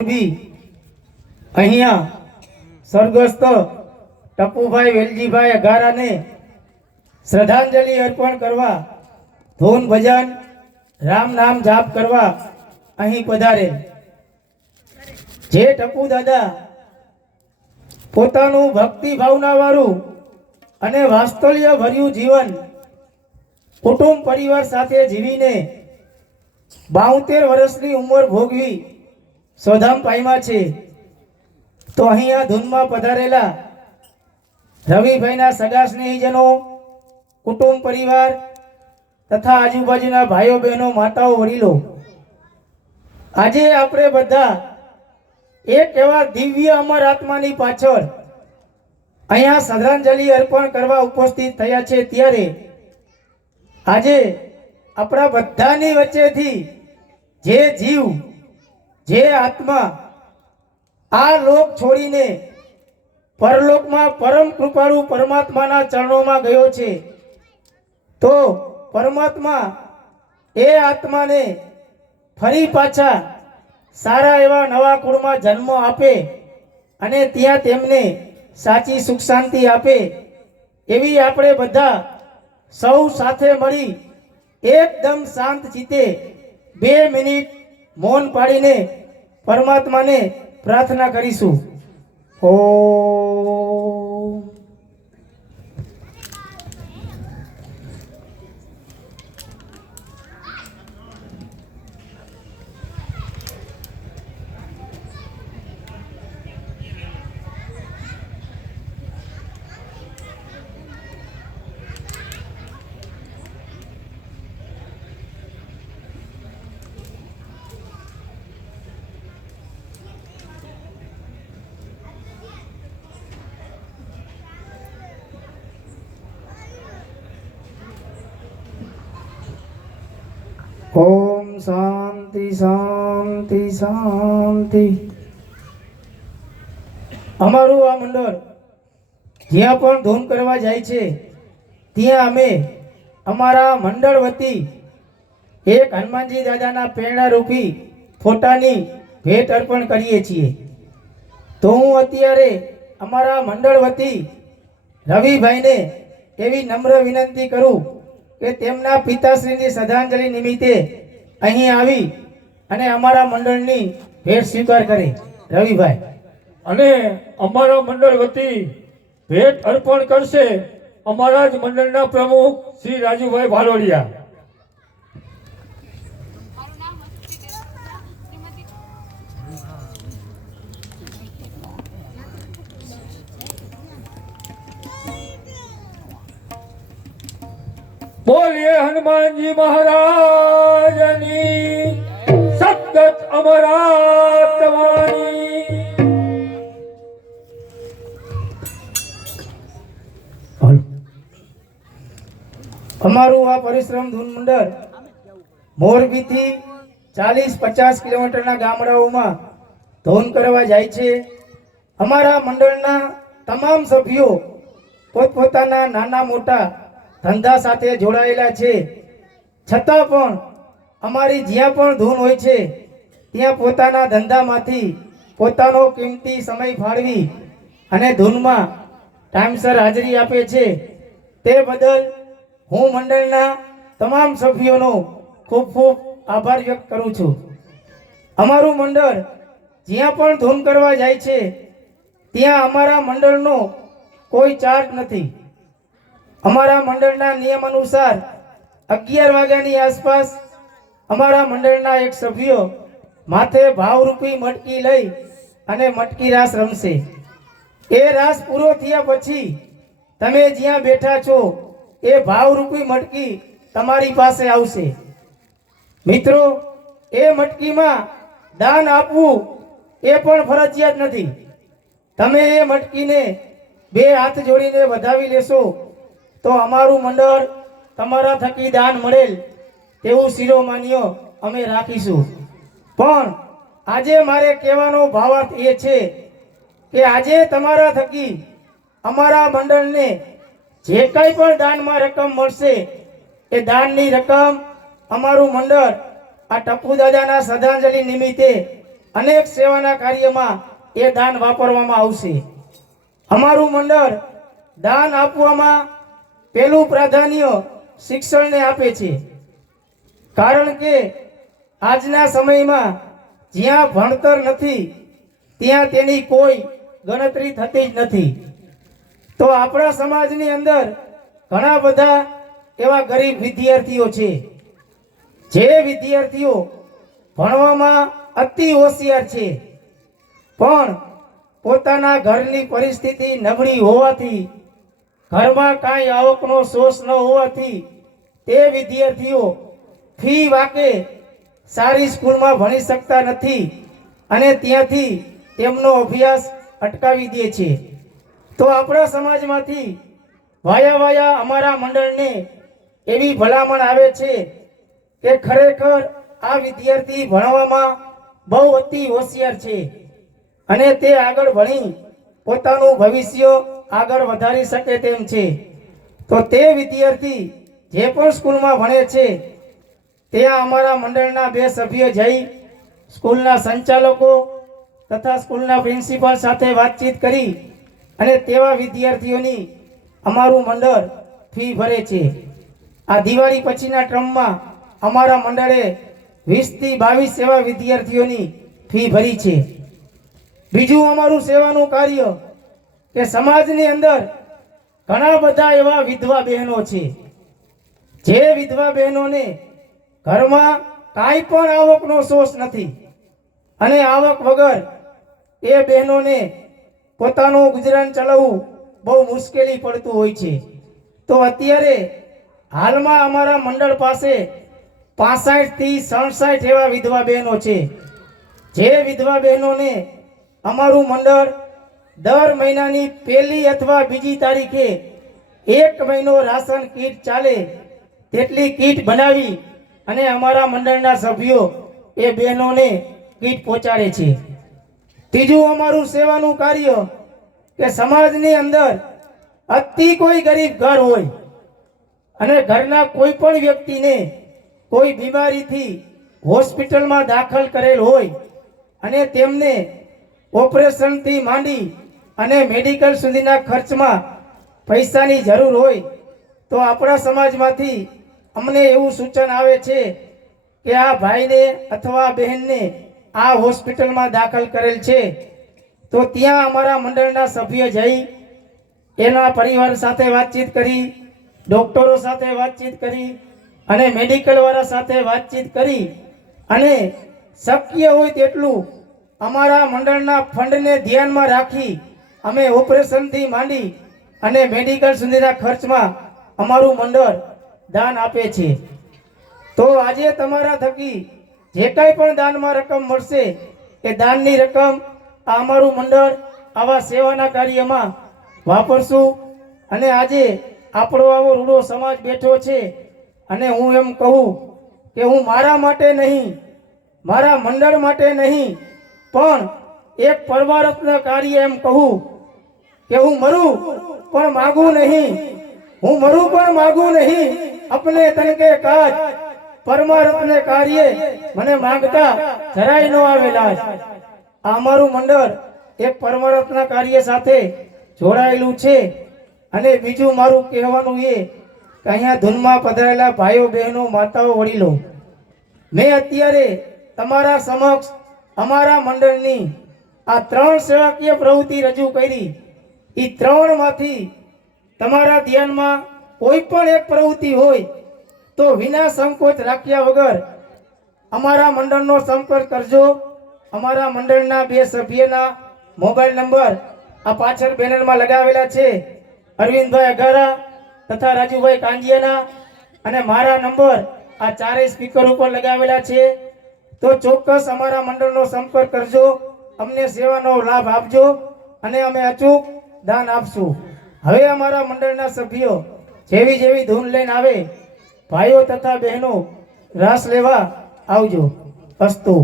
બી અહીંયા સ્વર્ગસ્થ ટપુભાઈ વેલજીભાઈ અઘારાને શ્રદ્ધાંજલિ અર્પણ કરવા ધૂન ભજન રામ નામ જાપ કરવા અહીં પધારે જે ટપુ દાદા પોતાનું ભક્તિ ભાવના વાળું અને વાસ્તલ્ય ભર્યું જીવન કુટુંબ પરિવાર સાથે જીવીને 72 વર્ષની ઉંમર ભોગવી સોધામ પામ્યા છે। તો અહીંયા ધૂનમાં પધારેલા રવિભાઈના સગા સ્નેહીજનો, કુટુંબ પરિવાર તથા આજુબાજુના ભાઈઓ બહેનો, માતાઓ, વડીલો, આજે આપણે બધા એક એવા દિવ્ય અમર આત્માની પાછળ અહીંયા શ્રદ્ધાંજલિ અર્પણ કરવા ઉપસ્થિત થયા છે। ત્યારે આજે આપણા બધાની વચ્ચેથી જે જીવ, જે આત્મા આ લોક છોડીને પરલોકમાં પરમ કૃપાળુ પરમાત્માના ચરણોમાં ગયો છે, તો પરમાત્મા એ આત્માને ફરી પાછા સારા એવા નવા કુળમાં જન્મ આપે અને ત્યાં તેમને સાચી સુખ શાંતિ આપે એવી આપણે બધા સૌ સાથે મળી એકદમ શાંત ચિત્તે 2 મિનિટ મૌન પાડીને પરમાત્માને પ્રાર્થના કરીશું। ઓમ ओम शांति शांति शांति। અમારું આ મંડળ જ્યાં પણ ધૂન કરવા જાય છે ત્યાં અમે અમારા મંડળ વતી એક હનુમાનજી દાદાના પ્રેરણા રૂપી ફોટાની ભેટ અર્પણ કરીએ છીએ। તો હું અત્યારે અમારા મંડળ વતી રવિભાઈને એવી નમ્ર વિનંતી કરું કે તેમના પિતાશ્રીની શ્રદ્ધાંજલિ નિમિત્તે અહીં આવી અને અમારા મંડળની ભેટ સ્વીકાર કરે। રવિભાઈ અને અમારા મંડળ વતી ભેટ અર્પણ કરશે અમારા જ મંડળના પ્રમુખ શ્રી રાજુભાઈ ભાલોડિયા। बोलिए हनुमान जी महाराजनी सद्गत अमरात्मानी। અમારું આ પરિશ્રમ ધૂન મંડળ મોરબીથી 40-50 કિલોમીટરના ગામડાઓમાં ધૂન કરવા જાય છે। અમારા મંડળના તમામ સભ્યો પોતપોતાના નાના મોટા ધંધા સાથે જોડાયેલા છે, છતાં પણ અમારી જ્યાં પણ ધૂન હોય છે ત્યાં પોતાના ધંધામાંથી પોતાનો કિંમતી સમય ફાળવી અને ધૂનમાં ટાઈમસર હાજરી આપે છે। તે બદલ હું મંડળના તમામ સભ્યોનો ખૂબ ખૂબ આભાર વ્યક્ત કરું છું। અમારું મંડળ જ્યાં પણ ધૂન કરવા જાય છે ત્યાં અમારા મંડળનો કોઈ ચાર્જ નથી। અમારા મંડળના નિયમ અનુસાર 11 વાગ્યાની આસપાસ અમારા મંડળના એક સભ્ય માથે ભાવરૂપી મટકી લઈ અને મટકી રાસ રમશે। એ રાસ પૂરો થયા પછી તમે જ્યાં બેઠા છો એ ભાવરૂપી મટકી તમારી પાસે આવશે। મિત્રો, એ મટકીમાં દાન આપવું એ પણ ફરજિયાત નથી। તમે એ મટકીને 2 હાથ જોડીને વધાવી લેશો તો અમારું મંડળ તમારા થકી દાન મળેલ તેવું શિરોમાન્ય અમે રાખીશું। પણ આજે મારે કહેવાનો ભાવાર્થ એ છે કે આજે તમારા થકી અમારા મંડળને જે કંઈ પણ દાનમાં રકમ મળશે એ દાનની રકમ અમારું મંડળ આ ટપુ દાદાના શ્રદ્ધાંજલિ નિમિત્તે અનેક સેવાના કાર્યમાં એ દાન વાપરવામાં આવશે. અમારું મંડળ દાન આપવામાં પહેલું પ્રાધાન્ય શિક્ષણને આપે છે, કારણ કે આજના સમયમાં જ્યાં ભણતર નથી ત્યાં તેની કોઈ ગણતરી થતી જ નથી. તો આપણા સમાજની અંદર ઘણા બધા એવા ગરીબ વિદ્યાર્થીઓ છે, જે વિદ્યાર્થીઓ ભણવામાં અતિ હોશિયાર છે, પણ પોતાના ઘરની પરિસ્થિતિ નબળી હોવાથી, ઘરમાં કાંઈ આવકનો સોર્સ ન હોવાથી તે વિદ્યાર્થીઓ ફી વાકે સારી સ્કૂલમાં ભણી શકતા નથી અને ત્યાંથી તેમનો અભ્યાસ અટકાવી દે છે. તો આપણા સમાજમાંથી વાયા વાયા અમારા મંડળને એવી ભલામણ આવે છે કે ખરેખર આ વિદ્યાર્થી ભણવામાં બહુ અતિ હોશિયાર છે અને તે આગળ ભણી પોતાનું ભવિષ્ય આગળ વધારી શકે તેમ છે. તો તે વિદ્યાર્થી જે પણ સ્કૂલમાં ભણે છે ત્યાં અમારા મંડળના 2 સભ્ય જઈ સ્કૂલના સંચાલકો તથા સ્કૂલના પ્રિન્સિપાલ સાથે વાતચીત કરી અને તેવા વિદ્યાર્થીઓની અમારું મંડળ ફી ભરે છે. આ દિવાળી પછીના ટ્રમમાં અમારા મંડળે 20 થી 22 એવા વિદ્યાર્થીઓની ફી ભરી છે. બીજું અમારું સેવાનું કાર્ય કે સમાજની અંદર ઘણા બધા એવા વિધવા બહેનો છે, જે વિધવા બહેનોને ઘરમાં કાંઈ પણ આવકનો સોર્સ નથી અને આવક વગર એ બહેનોને પોતાનું ગુજરાન ચલાવવું બહુ મુશ્કેલી પડતું હોય છે. તો અત્યારે હાલમાં અમારા મંડળ પાસે 65 થી 67 એવા વિધવા બહેનો છે, જે વિધવા બહેનોને અમારું મંડળ દર મહિનાની 1લી અથવા 2જી તારીખે 1 મહિનો રાશન કીટ ચાલે તેટલી કીટ બનાવી અને અમારા મંડળના સભ્યો એ બહેનોને કીટ પહોંચાડે છે. ત્રીજું અમારું સેવાનું કાર્ય કે સમાજની અંદર અતિ કોઈ ગરીબ ઘર હોય અને ઘરના કોઈ પણ વ્યક્તિને કોઈ બીમારીથી હોસ્પિટલમાં દાખલ કરેલ હોય અને તેમને ઓપરેશનથી માંડી અને મેડિકલ સુધીના ખર્ચમાં પૈસાની જરૂર હોય તો આપણા સમાજમાંથી અમને એવું સૂચન આવે છે કે આ ભાઈને અથવા બહેનને આ હોસ્પિટલમાં દાખલ કરેલ છે, તો ત્યાં અમારા મંડળના સભ્ય જઈ એના પરિવાર સાથે વાતચીત કરી, ડૉક્ટરો સાથે વાતચીત કરી અને મેડિકલવાળા સાથે વાતચીત કરી અને શક્ય હોય તેટલું અમારા મંડળના ફંડને ધ્યાનમાં રાખી અમે ઓપરેશનથી માંડી અને મેડિકલ સુધીના ખર્ચમાં અમારું મંડળ દાન આપે છે. તો આજે તમારા થકી જે કાંઈ પણ દાનમાં રકમ મળશે એ દાનની રકમ આ અમારું મંડળ આવા સેવાના કાર્યમાં વાપરશું. અને આજે આપણો આવો રૂડો સમાજ બેઠો છે અને હું એમ કહું કે હું મારા માટે નહીં, મારા મંડળ માટે નહીં, પણ એક પરમારથના કાર્ય એમ કહું કે હું મરું પણ માગું નહીં, હું મરું પણ માગું નહીં, अपने तन के काज परमारथने कार्य મને માંગતા જરાય નો આવેલા. આ અમારું મંડળ એક પરમારથના કાર્ય સાથે જોડાયેલું છે. અને બીજું મારું કહેવાનું એ કે અહીંયા ધૂનમાં પધારેલા ભાઈઓ બહેનો માતાઓ વડીલો, મેં અત્યારે તમારા સમક્ષ અમારા મંડળની આ 3 સેવાકીય પ્રવૃત્તિ રજૂ કરી. એ 3માંથી તમારા ધ્યાનમાં કોઈ પણ એક પ્રવૃત્તિ હોય તો વિના સંકોચ રાખ્યા વગર અમારા મંડળનો સંપર્ક કરજો. અમારા મંડળના 2 સભ્યના મોબાઈલ નંબર આ પાછળ બેનરમાં લગાવેલા છે, અરવિંદભાઈ અઘારા તથા રાજુભાઈ કાંજિયાના, અને મારા નંબર આ 4 સ્પીકર ઉપર લગાવેલા છે. તો ચોક્કસ અમારા મંડળનો સંપર્ક કરજો, અમને સેવાનો લાભ આપજો અને અમે અચૂક દાન આપશું. હવે અમારા મંડળના સભ્યો જેવી જેવી ધૂન લઈને આવે, ભાઈઓ તથા બહેનો રાસ લેવા આવજો. અસ્તુ.